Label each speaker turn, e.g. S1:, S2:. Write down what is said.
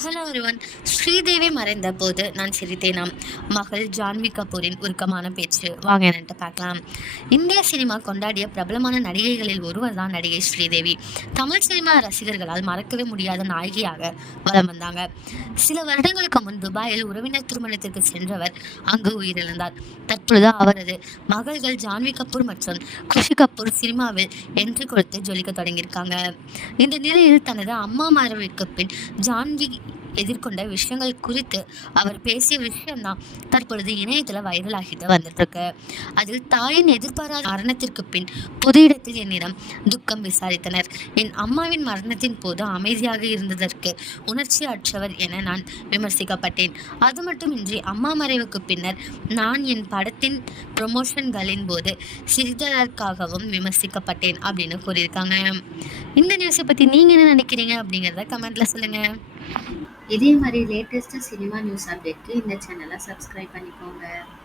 S1: Hello ஒருவன் ஸ்ரீதேவி மறைந்த போது நான் சிரித்தேனாம் மகள் ஜான்வி கபூரின் உருக்கமான பேச்சு. வாங்க என்னன்ட்டு பார்க்கலாம். இந்திய சினிமா கொண்டாடிய பிரபலமான நடிகைகளில் ஒருவர் தான் நடிகை ஸ்ரீதேவி. தமிழ் சினிமா ரசிகர்களால் மறக்கவே முடியாத நாயகியாக வலம் வந்தாங்க. சில வருடங்களுக்கு முன் துபாயில் உறவினர் திருமணத்திற்கு சென்றவர் அங்கு உயிரிழந்தார். தற்பொழுது அவரது மகள்கள் ஜான்வி கபூர் மற்றும் குஷி கபூர் சினிமாவில் என்று கொடுத்து ஜொலிக்க தொடங்கியிருக்காங்க. இந்த நிலையில் தனது அம்மா மரவிற்கு பின் ஜான்வி எதிர்கொண்ட விஷயங்கள் குறித்து அவர் பேசிய விஷயம்தான் தற்பொழுது இணையத்தில் வைரலாகிட்டு வந்துட்டுருக்கு அதில் தாயின் எதிர்பாராத மரணத்திற்கு பின் பொது இடத்தில் என்னிடம் துக்கம் விசாரித்தனர். என் அம்மாவின் மரணத்தின் போது அமைதியாக இருந்ததற்கு உணர்ச்சி அற்றவர் என நான் விமர்சிக்கப்பட்டேன். அது மட்டுமின்றி அம்மா மறைவுக்கு பின்னர் நான் என் படத்தின் ப்ரொமோஷன்களின் போது சிரித்ததற்காகவும் விமர்சிக்கப்பட்டேன் அப்படின்னு கூறியிருக்காங்க. இந்த நியூஸை பற்றி நீங்கள் என்ன நினைக்கிறீங்க அப்படிங்கிறத கமெண்ட்டில் சொல்லுங்கள்
S2: இதே மாதிரி லேட்டஸ்ட்டு சினிமா நியூஸ் அப்டேட்க்கு இந்த சேனலை சப்ஸ்கிரைப் பண்ணிக்கோங்க.